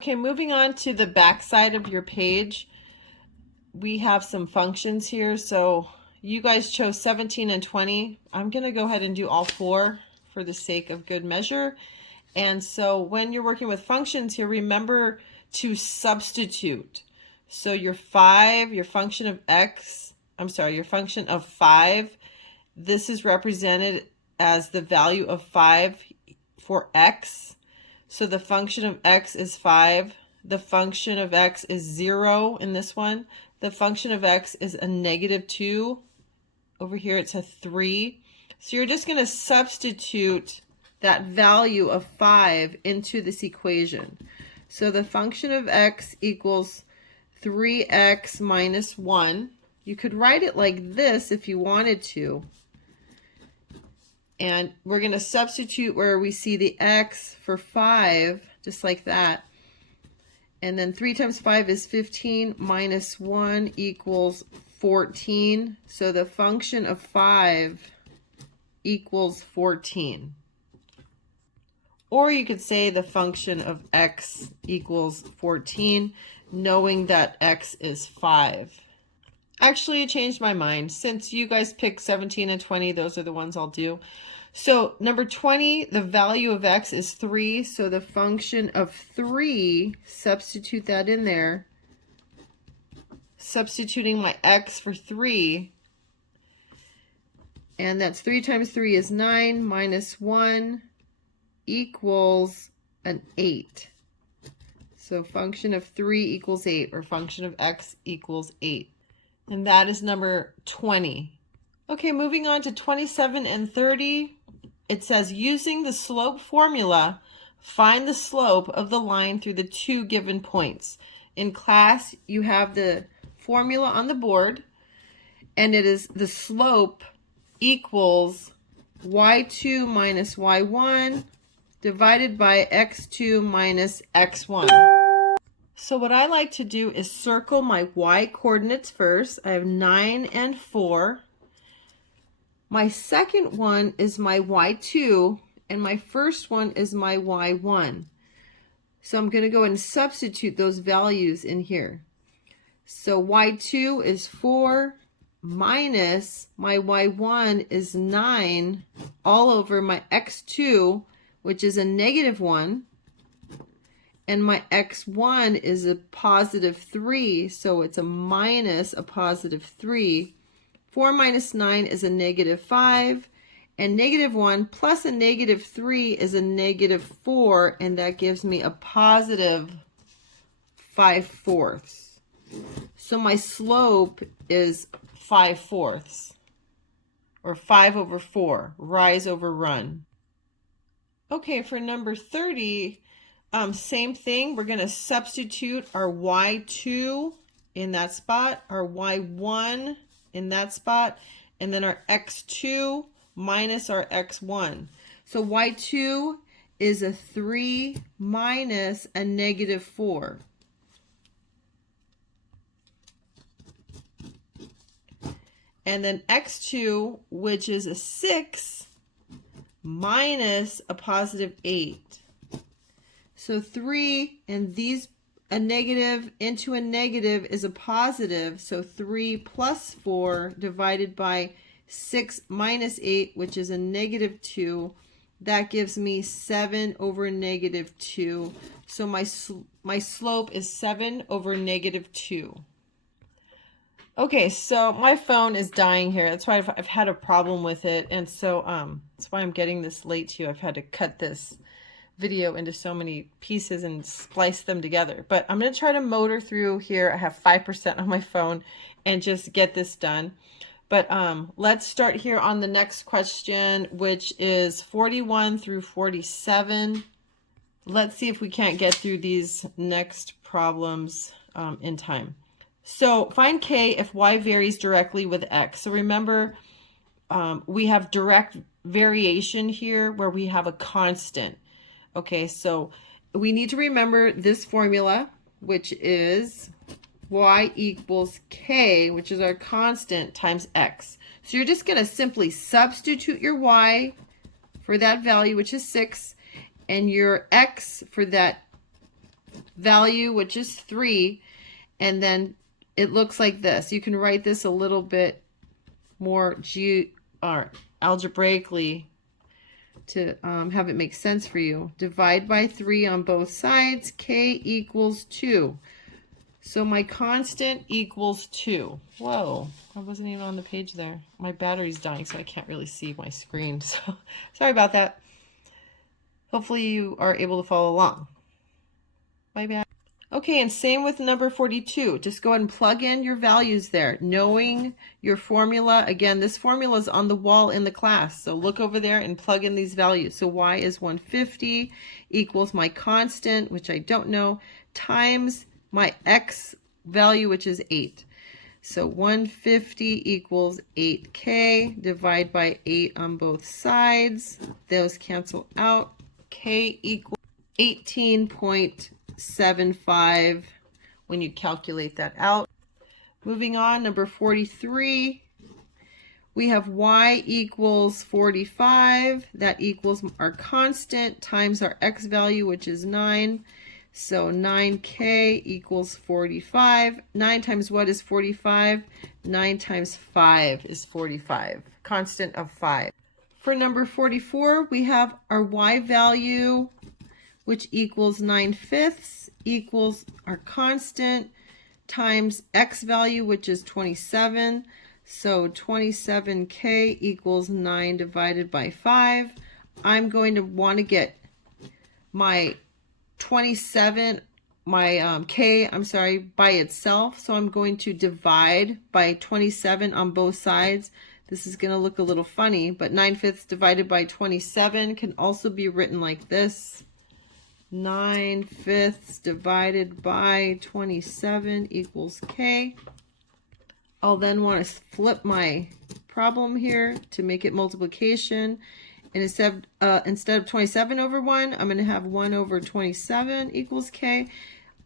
Okay, moving on to the back side of your page, we have some functions here. So you guys chose 17 and 20. I'm going to go ahead and do all four for the sake of good measure. And so when you're working with functions here, remember to substitute. So your function of x, your function of 5, this is represented as the value of 5 for x. So the function of x is 5. The function of x is 0 in this one. The function of x is a -2. Over here it's a 3. So you're just going to substitute that value of 5 into this equation. So the function of x equals 3x minus 1. You could write it like this if you wanted to. And we're going to substitute where we see the x for 5, just like that. And then 3 times 5 is 15 minus 1 equals 14. So the function of 5 equals 14. Or you could say the function of x equals 14, knowing that x is 5. Actually, I changed my mind. Since you guys picked 17 and 20, those are the ones I'll do. So number 20, the value of x is 3. So the function of 3, substitute that in there. Substituting my x for 3. And that's 3 times 3 is 9 minus 1 equals an 8. So function of 3 equals 8, or function of x equals 8. And that is number 20. Okay, moving on to 27 and 30. It says, using the slope formula, find the slope of the line through the two given points. In class, you have the formula on the board, and it is the slope equals y2 minus y1 divided by x2 minus x1. So what I like to do is circle my y coordinates first. I have 9 and 4. My second one is my y2, and my first one is my y1. So I'm going to go and substitute those values in here. So y2 is 4 minus my y1 is 9 all over my x2, which is a -1. And my x1 is a +3, so it's a minus a +3. 4 minus 9 is a -5, and -1 plus a -3 is a -4, and that gives me a +5/4. So my slope is 5/4, or 5/4, rise over run. Okay, for number 30, same thing. We're going to substitute our y2 in that spot, our y1 in that spot, and then our x2 minus our x1. So y2 is a 3 minus a -4. And then x2, which is a 6 minus a +8. So 3, and these, a negative into a negative is a positive. So 3 plus 4 divided by 6 minus 8, which is a -2. That gives me 7 over -2. So my slope is 7 over -2. Okay, so my phone is dying here. That's why I've had a problem with it. And so that's why I'm getting this late to you. I've had to cut this video into so many pieces and splice them together. But I'm going to try to motor through here. I have 5% on my phone and just get this done. But let's start here on the next question, which is 41 through 47. Let's see if we can't get through these next problems in time. So find k if y varies directly with x. So remember, we have direct variation here where we have a constant. Okay, so we need to remember this formula, which is y equals k, which is our constant, times x. So you're just going to simply substitute your y for that value, which is 6, and your x for that value, which is 3, and then it looks like this. You can write this a little bit more algebraically to have it make sense for you. Divide by 3 on both sides. K equals 2. So my constant equals 2. Whoa, I wasn't even on the page there. My battery's dying, so I can't really see my screen. So sorry about that. Hopefully you are able to follow along. Bye-bye. Okay, and same with number 42. Just go ahead and plug in your values there, knowing your formula. Again, this formula is on the wall in the class, so look over there and plug in these values. So y is 150 equals my constant, which I don't know, times my x value, which is 8. So 150 equals 8k, divide by 8 on both sides. Those cancel out. K equals 18.75 when you calculate that out. Moving on, number 43, we have y equals 45. That equals our constant times our x value, which is 9. So 9k equals 45. 9 times what is 45? 9 times 5 is 45. Constant of 5. For number 44, we have our y value, which equals 9/5, equals our constant times x value, which is 27. So 27k equals 9 divided by 5. I'm going to want to get my 27, my k, I'm sorry, by itself. So I'm going to divide by 27 on both sides. This is going to look a little funny, but 9/5 divided by 27 can also be written like this. 9/5 divided by 27 equals k. I'll then want to flip my problem here to make it multiplication. And instead of 27 over 1, I'm going to have 1 over 27 equals k.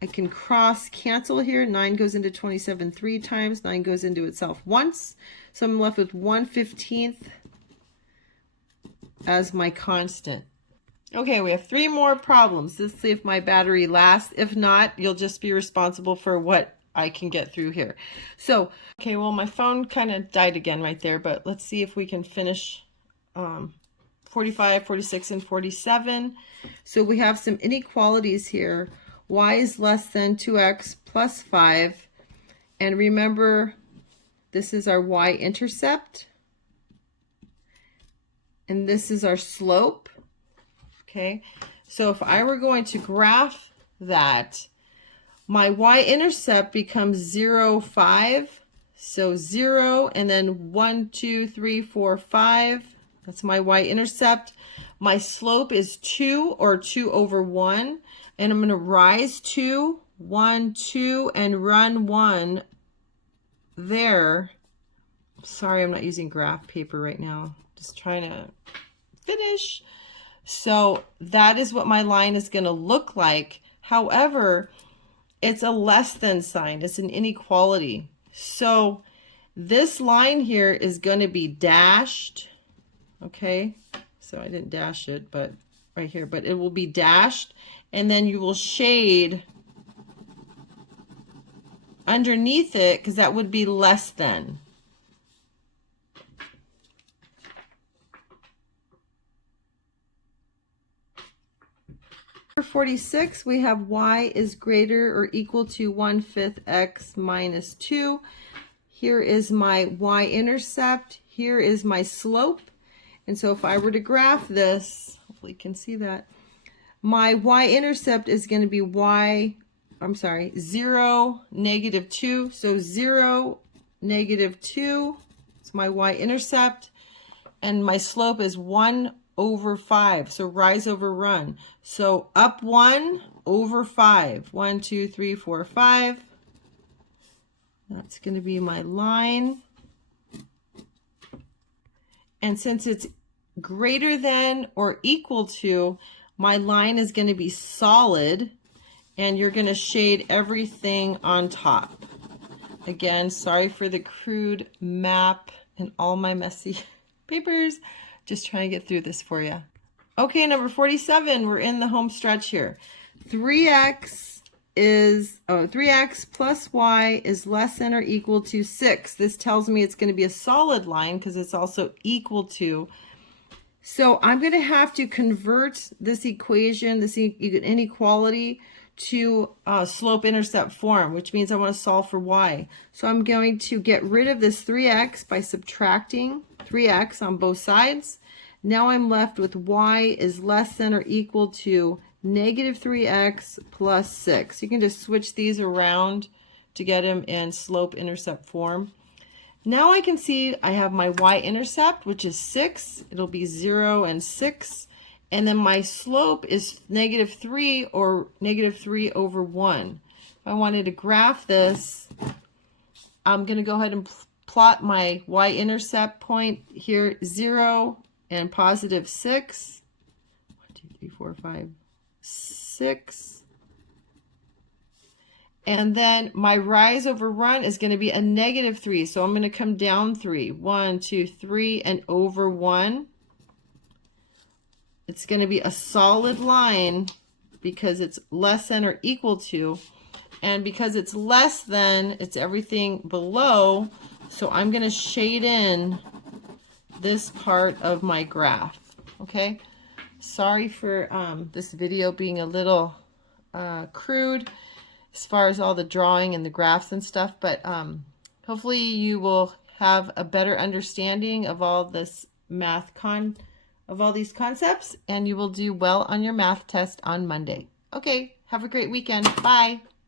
I can cross cancel here. 9 goes into 27 3 times. 9 goes into itself once. So I'm left with 1/15 as my constant. Okay, we have 3 more problems. Let's see if my battery lasts. If not, you'll just be responsible for what I can get through here. So, okay, well, my phone kind of died again right there, but let's see if we can finish 45, 46, and 47. So we have some inequalities here. Y is less than 2x plus 5. And remember, this is our y-intercept. And this is our slope. Okay, so if I were going to graph that, my y-intercept becomes 0, 5. So 0, and then 1, 2, 3, 4, 5. That's my y-intercept. My slope is 2, or 2 over 1. And I'm going to rise 2, 1, 2, and run 1 there. Sorry, I'm not using graph paper right now. Just trying to finish. So that is what my line is going to look like. However, it's a less than sign. It's an inequality. So this line here is going to be dashed. Okay, so I didn't dash it, but right here, but it will be dashed, and then you will shade underneath it because that would be less than. For 46, we have y is greater or equal to 1/5 x minus 2. Here is my y-intercept. Here is my slope. And so if I were to graph this, hopefully you can see that, my y-intercept is going to be 0, negative 2. So 0, negative 2 is my y-intercept. And my slope is 1 over 5. So rise over run. So up 1 over 5. 1, 2, 3, 4, 5. That's going to be my line. And since it's greater than or equal to, my line is going to be solid, and you're going to shade everything on top. Again, sorry for the crude map and all my messy papers. Just trying to get through this for you. Okay, number 47, we're in the home stretch here. 3x is, 3x plus y is less than or equal to 6. This tells me it's going to be a solid line because it's also equal to. So I'm going to have to convert this equation, this inequality, to slope-intercept form, which means I want to solve for y. So I'm going to get rid of this 3x by subtracting 3x on both sides. Now I'm left with y is less than or equal to negative 3x plus 6. You can just switch these around to get them in slope-intercept form. Now I can see I have my y-intercept, which is 6. It'll be 0 and 6. And then my slope is negative 3 or negative 3 over 1. If I wanted to graph this, I'm going to go ahead and plot my y-intercept point here, 0 and positive 6. 1, 2, 3, 4, 5, 6. And then my rise over run is going to be a negative 3. So I'm going to come down 3. 1, 2, 3, and over 1. It's going to be a solid line because it's less than or equal to. And because it's less than, it's everything below. So I'm going to shade in this part of my graph. Okay? Sorry for this video being a little crude as far as all the drawing and the graphs and stuff, but hopefully you will have a better understanding of all this of all these concepts, and you will do well on your math test on Monday. Okay, have a great weekend. Bye.